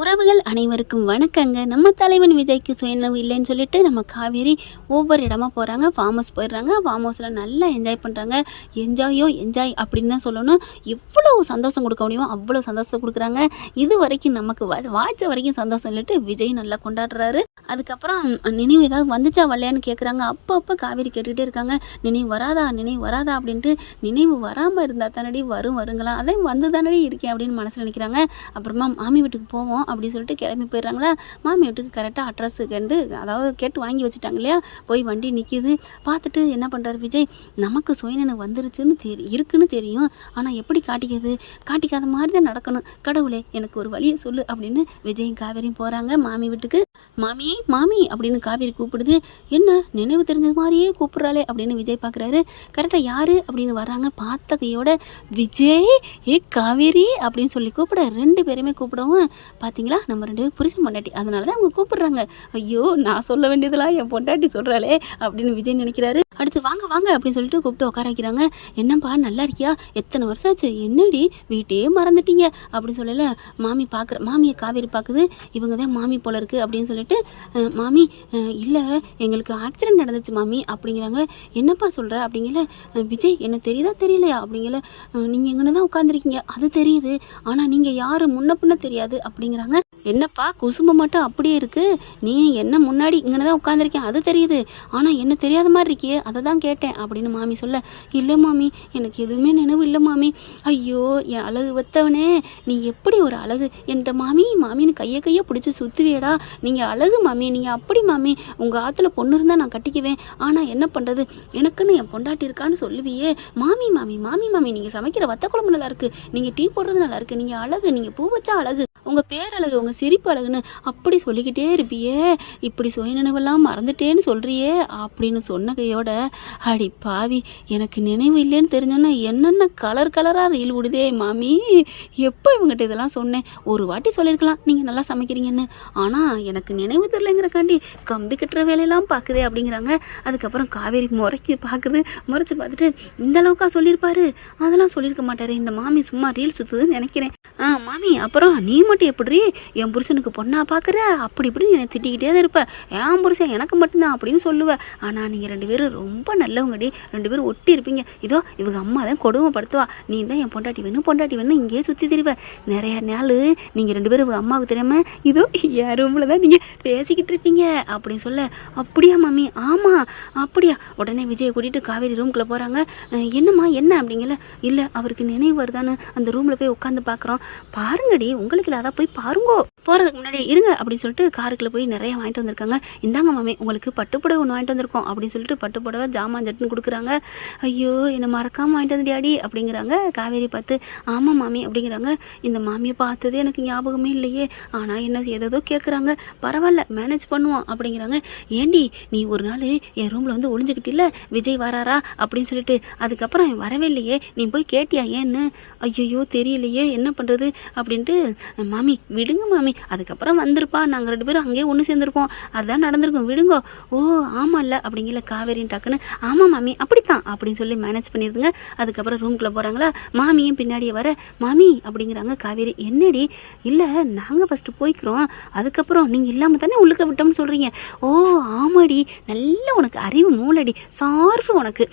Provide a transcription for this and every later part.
உறவுகள் அனைவருக்கும் வணக்கங்க. நம்ம தலைவன் விஜய்க்கு சுயநினைவு இல்லைன்னு சொல்லிட்டு நம்ம காவேரி ஒவ்வொரு இடமா போகிறாங்க. ஃபார்ம் ஹவுஸ் போயிடுறாங்க. ஃபார்ம் ஹவுஸில் நல்லா என்ஜாய் பண்ணுறாங்க. என்ஜாய் அப்படின்னு தான் சொல்லணும். எவ்வளோ சந்தோஷம் கொடுக்க முடியுமோ அவ்வளோ சந்தோஷத்தை கொடுக்குறாங்க. இது வரைக்கும் நமக்கு வாய்ச்ச வரைக்கும் சந்தோஷம் இல்லட்டு விஜய் நல்லா கொண்டாடுறாரு. அதுக்கப்புறம் நினைவு ஏதாவது வந்துச்சா வரலையான்னு கேட்குறாங்க. அப்பப்போ காவேரி கேட்டுக்கிட்டே இருக்காங்க, நினைவு வராதா அப்படின்ட்டு. நினைவு வராமல் இருந்தால் தானடி வருங்களா, அதான் வந்து தானடி இருக்கேன் அப்படின்னு மனசில் நினைக்கிறாங்க. அப்புறமா மாமி வீட்டுக்கு போவோம் அப்படின்னு சொல்லிட்டு கிளம்பி போயிடுறாங்களா. மாமி வீட்டுக்கு கரெக்டாக அட்ரஸ் கேட்டு வாங்கி வச்சுட்டாங்க இல்லையா. போய் வண்டி நிற்கிது. பார்த்துட்டு என்ன பண்ணுறாரு விஜய், நமக்கு சுயநினைவு வந்துருச்சுன்னு இருக்குன்னு தெரியும், ஆனால் எப்படி காட்டிக்காத மாதிரி தான் நடக்கணும். கடவுளே எனக்கு ஒரு வழியை சொல்லு அப்படின்னு விஜயும் காவேரியும் போகிறாங்க மாமி வீட்டுக்கு. மாமி அப்படின்னு காவேரி கூப்பிடுது. என்ன நினைவு தெரிஞ்சது மாதிரியே கூப்பிட்றாளே அப்படின்னு விஜய் பார்க்குறாரு. கரெக்டாக யார் அப்படின்னு வர்றாங்க. பார்த்த கையோட விஜய் காவேரி அப்படின்னு சொல்லி கூப்பிட 2 பேருமே கூப்பிடவும், பார்த்தீங்களா நம்ம 2 பேரும் புருஷன் பொண்டாட்டி, அதனால தான் அவங்க கூப்பிடுறாங்க. ஐயோ நான் சொல்ல வேண்டியதெல்லாம் என் பொண்டாட்டி சொல்கிறாளே அப்படின்னு விஜய் நினைக்கிறாரு. அடுத்து வாங்க அப்படின்னு சொல்லிட்டு கூப்பிட்டு உட்கார வைக்கிறாங்க. என்னப்பா நல்லா இருக்கியா, எத்தனை வருஷம் ஆச்சு, என்னடி வீட்டையே மறந்துட்டீங்க அப்படின்னு சொல்லல. மாமியை காவேரி பார்க்குது. இவங்க தான் மாமி போல இருக்குது அப்படின்னு சொல்லிட்டு, மாமி இல்லை எங்களுக்கு ஆக்சிடென்ட் நடந்துச்சு மாமி அப்படிங்கிறாங்க. என்னப்பா சொல்கிற அப்படிங்கல. விஜய் என்ன தெரியுதா தெரியலையா அப்படிங்கல. நீங்கள் எங்கன்னு தான் உட்காந்துருக்கீங்க அது தெரியுது, ஆனால் நீங்கள் யார் முன்ன பின்ன தெரியாது அப்படிங்கிறாங்க. என்னப்பா குசும்பு மட்டும் அப்படியே இருக்குது, நீ என்ன முன்னாடி இங்கே தான் உட்காந்துருக்கேன் அது தெரியுது, ஆனால் என்ன தெரியாத மாதிரி இருக்கியே அதை தான் கேட்டேன் அப்படின்னு மாமி சொல்ல. இல்லை மாமி எனக்கு எதுவுமே நினைவு இல்லை மாமி. ஐயோ என் அழகு வைத்தவனே, நீ எப்படி ஒரு அழகு என்கிட்ட மாமின்னு கையை பிடிச்சி சுற்றுவியடா. நீங்கள் அழகு மாமி, நீங்கள் அப்படி மாமி, உங்கள் ஆற்றுல பொண்ணு இருந்தால் நான் கட்டிக்குவேன், ஆனால் என்ன பண்ணுறது எனக்குன்னு என் பொண்டாட்டி இருக்கான்னு சொல்லுவியே. மாமி நீங்கள் சமைக்கிற வத்த குழம்பு நல்லா இருக்குது, நீங்கள் டீ போடுறது நல்லா இருக்குது, நீங்கள் அழகு, நீங்கள் பூ வச்சா அழகு, உங்கள் பேரழகு, உங்கள் சிரிப்பு அழகுன்னு அப்படி சொல்லிக்கிட்டே இருப்பியே, இப்படி சுயநினைவெல்லாம் மறந்துட்டேன்னு சொல்கிறியே அப்படின்னு சொன்ன கையோட, அடி பாவி எனக்கு நினைவு இல்லைன்னு தெரிஞ்சோன்னா என்னென்ன கலராக ரீல் விடுதே மாமி. எப்போ இவங்ககிட்ட இதெல்லாம் சொன்னேன், ஒரு வாட்டி சொல்லியிருக்கலாம் நீங்கள் நல்லா சமைக்கிறீங்கன்னு, ஆனால் எனக்கு நினைவு தெரிலங்கிறக்காண்டி கம்பி கட்டுற வேலையெல்லாம் பார்க்குதே அப்படிங்கிறாங்க. அதுக்கப்புறம் காவேரி முறைச்சி பார்த்துட்டு இந்த அளவுக்கா சொல்லியிருப்பாரு, அதெல்லாம் சொல்லியிருக்க மாட்டாரு, இந்த மாமி சும்மா ரீல் சுற்றுதுன்னு நினைக்கிறேன். மாமி அப்புறம் நீ மட்டும் எப்படி என் புருஷனுக்கு பொண்ணா பார்க்குற, அப்படி இப்படின்னு என்னை திட்டிக்கிட்டே தான் இருப்ப, என் புருஷன் எனக்கு மட்டும்தான் அப்படின்னு சொல்லுவேன், ஆனால் நீங்கள் 2 பேரும் ரொம்ப நல்லவங்கடி, 2 பேரும் ஒட்டி இருப்பீங்க. இதோ இவங்க அம்மா தான் கொடுமைப்படுத்துவா, நீ தான் என் பொண்டாட்டி வேணும் இங்கேயே சுற்றி திரிவேன், நிறைய நாள் நீங்கள் 2 பேரும் அம்மாவுக்கு தெரியாமல் இதோ என் ரூமில் தான் நீங்கள் பேசிக்கிட்டு இருப்பீங்க அப்படின்னு சொல்ல. அப்படியா மாமி, ஆமாம் அப்படியா. உடனே விஜயை கூட்டிகிட்டு காவேரி ரூம்குள்ளே போகிறாங்க. என்னம்மா என்ன அப்படிங்கல. இல்லை அவருக்கு நினைவு வருதான்னு அந்த ரூமில் போய் உட்காந்து பார்க்குறோம். பாருங்கடி உங்களுக்கு இல்லாத போய் பாருங்கோ, போகிறதுக்கு முன்னாடி இருங்க அப்படின்னு சொல்லிட்டு காருக்குள்ளே போய் நிறைய வாங்கிட்டு வந்திருக்காங்க. இந்தாங்க மாமி உங்களுக்கு பட்டுப்புடவை ஒன்று வாங்கிட்டு வந்திருக்கோம் அப்படின்னு சொல்லிட்டு பட்டுப்புடவை ஜாமான் ஜட்டுன்னு கொடுக்குறாங்க. ஐயோ என்னை மறக்காமல் வாங்கிட்டு வந்துடியாடி அப்படிங்கிறாங்க. காவேரி பார்த்து ஆமாம் மாமி அப்படிங்கிறாங்க. இந்த மாமியை பார்த்தது எனக்கு ஞாபகமே இல்லையே, ஆனால் என்ன ஏதோ கேட்குறாங்க, பரவாயில்ல மேனேஜ் பண்ணுவோம் அப்படிங்கிறாங்க. ஏண்டி நீ ஒரு நாள் என் ரூமில் வந்து ஒளிஞ்சுக்கிட்டில்ல விஜய் வராரா அப்படின்னு சொல்லிட்டு, அதுக்கப்புறம் வரவே இல்லையே, நீ போய் கேட்டியா ஏன்னு. ஐயோ தெரியலையே என்ன பண்ணுறது அப்படின்ட்டு. மாமி விடுங்க மாமி, அதுக்கப்புறம் வந்திருப்பா, நாங்கள் 2 பேரும் அங்கேயே ஒன்று சேர்ந்துருப்போம், அதுதான் நடந்திருக்கோம் விடுங்கோ. ஓ ஆமாம் இல்லை அப்படிங்கிற காவேரின் டக்குன்னு ஆமாம் மாமி அப்படித்தான் அப்படின்னு சொல்லி மேனேஜ் பண்ணிடுதுங்க. அதுக்கப்புறம் ரூம்குள்ளே போகிறாங்களா. மாமியும் பின்னாடியே வர, மாமி அப்படிங்கிறாங்க. காவேரி என்னடி, இல்லை நாங்கள் ஃபஸ்ட்டு போய்க்கிறோம், அதுக்கப்புறம் நீங்கள் இல்லாமல் தானே உள்ளுக்க விட்டோம்னு சொல்கிறீங்க. ஓ ஆமாடி, நல்ல உனக்கு அறிவு மூலடி, சார்ஃபு உனக்கு,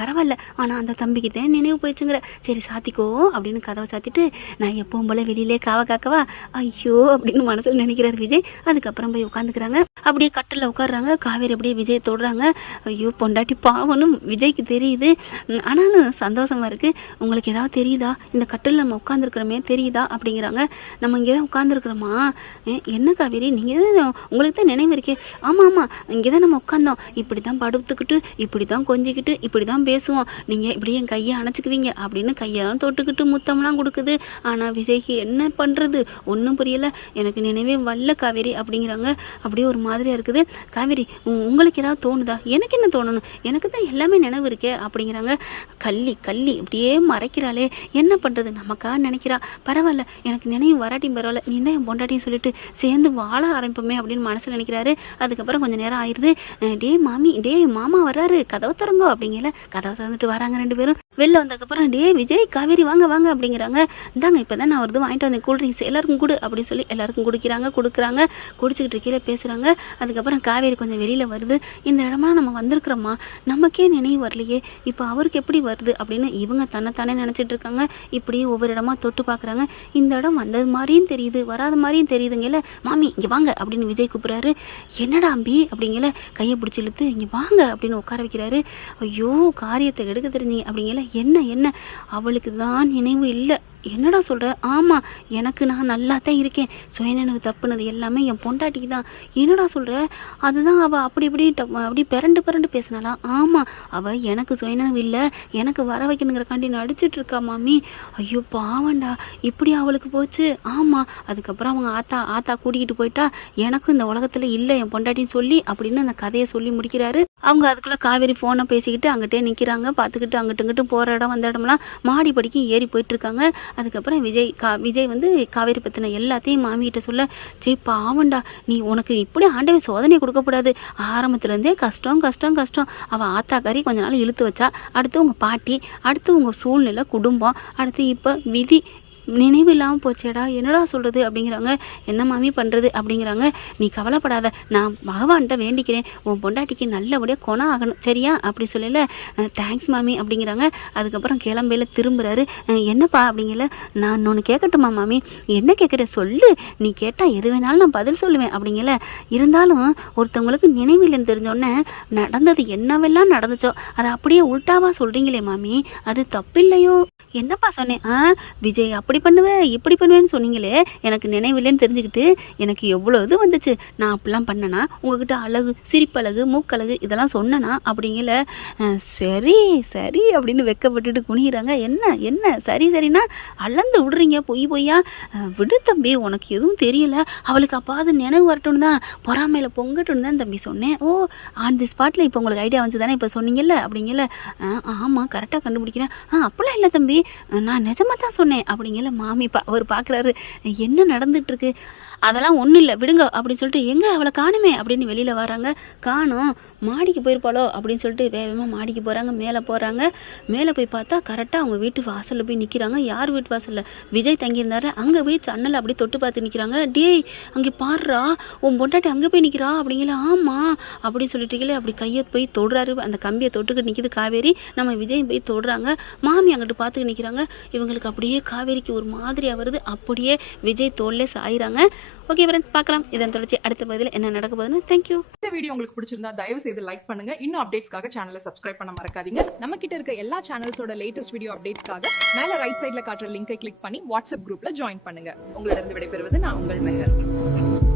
பரவாயில்ல, ஆனால் அந்த தம்பிக்கு தான் நினைவு போயிடுச்சுங்கிற, சரி சாத்திக்கோ அப்படின்னு கதவை சாத்திட்டு, நான் எப்பவும் போல வெளியிலே காக்கவா ஐயோ அப்படின்னு மனசில் நினைக்கிறார் விஜய். அதுக்கப்புறம் போய் உட்காந்துக்கிறாங்க. அப்படியே கட்டில் உட்காடுறாங்க. காவேரி அப்படியே விஜய் தொடுறாங்க. ஐயோ பொண்டாட்டி பாவனும் விஜய்க்கு தெரியுது, ஆனாலும் சந்தோஷமாக இருக்குது. உங்களுக்கு ஏதாவது தெரியுதா, இந்த கட்டில் நம்ம உட்காந்துருக்குறோமே தெரியுதா அப்படிங்கிறாங்க. நம்ம இங்கே தான் உட்காந்துருக்குறோமா. என்ன காவேரி நீங்கள் தான், உங்களுக்கு தான் நினைவு இருக்கே. ஆமாம் இங்கே தான் நம்ம உட்காந்தோம், இப்படி தான் படுத்துக்கிட்டு இப்படி தான் கொஞ்சிக்கிட்டு இப்படி தான் பேசுவோம், நீங்கள் இப்படி என் கையை அணைச்சிக்குவீங்க அப்படின்னு கையெல்லாம் தொட்டுக்கிட்டு முத்தம்லாம் கொடுக்குது. ஆனால் விஜய்க்கு என்ன பண்ணுறது ஒன்றும் புரியலை, எனக்கு நினைவே வரல காவேரி அப்படிங்கிறாங்க. அப்படியே ஒரு மாதிரியாக இருக்குது. காவேரி உங்களுக்கு ஏதாவது தோணுதா, எனக்கு என்ன தோணணும், எனக்கு தான் எல்லாமே நினைவு இருக்கே அப்படிங்கிறாங்க. கள்ளி அப்படியே மறைக்கிறாளே, என்ன பண்ணுறது நமக்காக நினைக்கிறா, பரவாயில்ல எனக்கு நினைவு வராட்டியும் பரவாயில்ல, நீ தான் என் பொண்டாட்டின்னு சொல்லிட்டு சேர்ந்து வாழ ஆரம்பிப்போமே அப்படின்னு மனசில் நினைக்கிறாரு. அதுக்கப்புறம் கொஞ்சம் நேரம் ஆயிடுது. டே மாமா வர்றாரு கதவை திறங்கோ அப்படிங்கல. கதவை திறந்துட்டு வராங்க 2 பேரும். வெளில வந்ததுக்கப்புறம் விஜய் காவேரி வாங்க அப்படிங்கிறாங்க. இந்தாங்க இப்போ தான் நான் ஒரு வாங்கிட்டு வந்தேன் கூல்ட்ரிங்க்ஸ் எல்லாருக்கும் கொடு அப்படின்னு சொல்லி எல்லாருக்கும் கொடுக்குறாங்க. குடிச்சிக்கிட்டு கீழே பேசுகிறாங்க. அதுக்கப்புறம் காவேரி கொஞ்சம் வெளியில் வருது. இந்த இடமா நம்ம வந்திருக்கிறோமா, நமக்கே நினைவு வரலையே, இப்போ அவருக்கு எப்படி வருது அப்படின்னு இவங்க தன்னைத்தானே நினச்சிட்டு இருக்காங்க. இப்படி ஒவ்வொரு இடமா தொட்டு பார்க்குறாங்க. இந்த இடம் வந்தது மாதிரியும் தெரியுது, வராத மாதிரியும் தெரியுதுங்கல்ல. மாமி இங்கே வாங்க அப்படின்னு விஜய் கூப்பிட்றாரு. என்னடா அம்பி அப்படிங்கல கையை பிடிச்சி இழுத்து இங்கே வாங்க அப்படின்னு உட்கார வைக்கிறாரு. ஐயோ காரியத்தை எடுக்க தெரிஞ்சிங்க அப்படிங்கல. என்ன அவளுக்கு தான் நினைவு இல்லை. என்னடா சொல்கிற? ஆமாம், எனக்கு நான் நல்லா தான் இருக்கேன். சுயநினைவு தப்புனது எல்லாமே என் பொண்டாட்டிக்கு தான். என்னடா சொல்கிற? அதுதான் அவள் அப்படி பிறண்டு பேசினாலாம். ஆமாம், அவள் எனக்கு சுயநினைவு இல்லை, எனக்கு வர வைக்கணுங்கிறக்காண்டி நடிச்சிட்டு இருக்கா மாமி. ஐயோ பாவண்டா, இப்படி அவளுக்கு போச்சு. ஆமாம், அதுக்கப்புறம் அவங்க ஆத்தா கூட்டிகிட்டு போயிட்டா, எனக்கும் இந்த உலகத்தில் இல்லை என் பொண்டாட்டின்னு சொல்லி அப்படின்னு அந்த கதையை சொல்லி முடிக்கிறாரு. அவங்க அதுக்குள்ளே காவேரி ஃபோனை பேசிக்கிட்டு அங்கிட்டே நிற்கிறாங்க. பார்த்துக்கிட்டு அங்கிட்டு போகிற இடம் வந்த இடம்லாம் மாடி படிக்கும் ஏறி போயிட்டுருக்காங்க. அதுக்கப்புறம் விஜய் வந்து காவேரி பற்றின எல்லாத்தையும் மாமிகிட்ட சொல்ல, சரி பாவண்டா, நீ உனக்கு இப்படி ஆண்டவன் சோதனை கொடுக்கக்கூடாது. ஆரம்பத்துலேருந்தே கஷ்டம். அவள் ஆத்தாக்காரி கொஞ்ச நாள் இழுத்து வச்சா, அடுத்து உங்கள் பாட்டி, அடுத்து உங்கள் சூழ்நிலை, குடும்பம், அடுத்து இப்போ விதி நினைவு இல்லாமல் போச்சேடா, என்னடா சொல்கிறது அப்படிங்கிறாங்க. என்ன மாமி பண்ணுறது அப்படிங்கிறாங்க. நீ கவலைப்படாத, நான் பகவான்கிட்ட வேண்டிக்கிறேன், உன் பொண்டாட்டிக்கு நல்லபடியாக குணம் ஆகணும் சரியா அப்படி சொல்லல. தேங்க்ஸ் மாமி அப்படிங்கிறாங்க. அதுக்கப்புறம் கிளம்பையில் திரும்புகிறாரு. என்னப்பா அப்படிங்கல. நான் ஒன்று கேட்கட்டுமா மாமி? என்ன கேட்குற சொல்லு, நீ கேட்டால் எது வேணாலும் நான் பதில் சொல்லுவேன் அப்படிங்கல. இருந்தாலும் ஒருத்தவங்களுக்கு நினைவு இல்லைன்னு தெரிஞ்சோடனே நடந்தது என்னவெல்லாம் நடந்துச்சோ அதை அப்படியே உல்ட்டாவாக சொல்கிறீங்களே மாமி, அது தப்பில்லையோ? என்னப்பா சொன்னேன்? விஜய் அப்படி பண்ணுவேன் இப்படி பண்ணுவேன்னு சொன்னீங்களே, எனக்கு நினைவில்லைன்னு தெரிஞ்சுக்கிட்டு எனக்கு எவ்வளோ இது வந்துச்சு. நான் அப்படிலாம் பண்ணனா? உங்ககிட்ட அழகு, சிரிப்பழகு, மூக்கழகு இதெல்லாம் சொன்னனா அப்படிங்கல. சரி அப்படின்னு வெக்கப்பட்டுட்டு குனிகிறாங்க. என்ன சரின்னா அளந்து விடுறீங்க பொய்யா? விடு தம்பி, உனக்கு எதுவும் தெரியல, அவளுக்கு அப்பாவது நினைவு வரட்டும்னு தான், பொறாமையில் பொங்கட்டும்னு தான் தம்பி சொன்னேன். ஓ ஆன் தி ஸ்பாட்டில் இப்போ உங்களுக்கு ஐடியா வந்து தானே இப்போ சொன்னீங்கல்ல அப்படிங்கல. ஆமாம் கரெக்டாக கண்டுபிடிக்கிறேன். அப்படிலாம் இல்லை தம்பி, நான் நிஜமாக தான் சொன்னேன் அப்படிங்கல. மாமி அவர் பார்க்குறாரு, என்ன நடந்துட்டுருக்கு? அதெல்லாம் ஒன்றும் இல்லை விடுங்க அப்படின்னு சொல்லிட்டு, எங்கே அவளை காணுமே அப்படின்னு வெளியில் வராங்க. காணோம், மாடிக்கு போயிருப்பாளோ அப்படின்னு சொல்லிட்டு வேகமாக மாடிக்கு போகிறாங்க. மேலே போய் பார்த்தா கரெக்டாக அவங்க வீட்டு வாசலில் போய் நிற்கிறாங்க. யார் வீட்டு வாசலில்? விஜய் தங்கியிருந்தாரு. அங்கே போய் சன்னல் அப்படி தொட்டு பார்த்து நிற்கிறாங்க. டேய் அங்கே பாடுறா, உன் பொண்டாட்டி அங்கே போய் நிற்கிறா அப்படிங்களா. ஆமாம் அப்படின்னு சொல்லிட்டு அப்படி கையை போய் தொடுறாரு. அந்த கம்பியை தொட்டுக்கிட்டு நிற்கிது காவேரி. நம்ம விஜய் போய் தொடுறாங்க. மாமி அங்கிட்டு பார்த்துக்கிட்டு நிற்கிறாங்க. இவங்களுக்கு அப்படியே காவேரிக்கு ஒரு மாதிரியாக வருது. அப்படியே விஜய் தோல்லே சாயிறாங்க. ஓகே ஃப்ரெண்ட், பார்க்கலாம் இதன் தொடர்ச்சி அடுத்த பதில் என்ன நடக்க போகுதுன்னு. தேங்க்யூ. இந்த வீடியோ உங்களுக்கு பிடிச்சிருந்தா தயவு செய்து லைக் பண்ணுங்க. இன்னும் அப்டேட்ஸ்க்காக சேனலை சப்ஸ்கிரைப் பண்ண மறக்காதீங்க. நம்ம கிட்ட இருக்க எல்லா சேனல்ஸோட லேட்டஸ்ட் வீடியோ அப்டேட்ஸ்க்காக மேல ரைட் சைடுல காட்டுற லிங்கை கிளிக் பண்ணி வாட்ஸ்அப் குரூப்ல ஜாயின் பண்ணுங்க. உங்களிடம் விடைபெறுவது நான் உங்கள் மெஹர்.